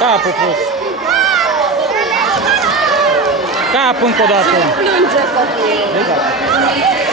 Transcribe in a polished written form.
Capul fost. Cap încă o dată. Plânge copilul.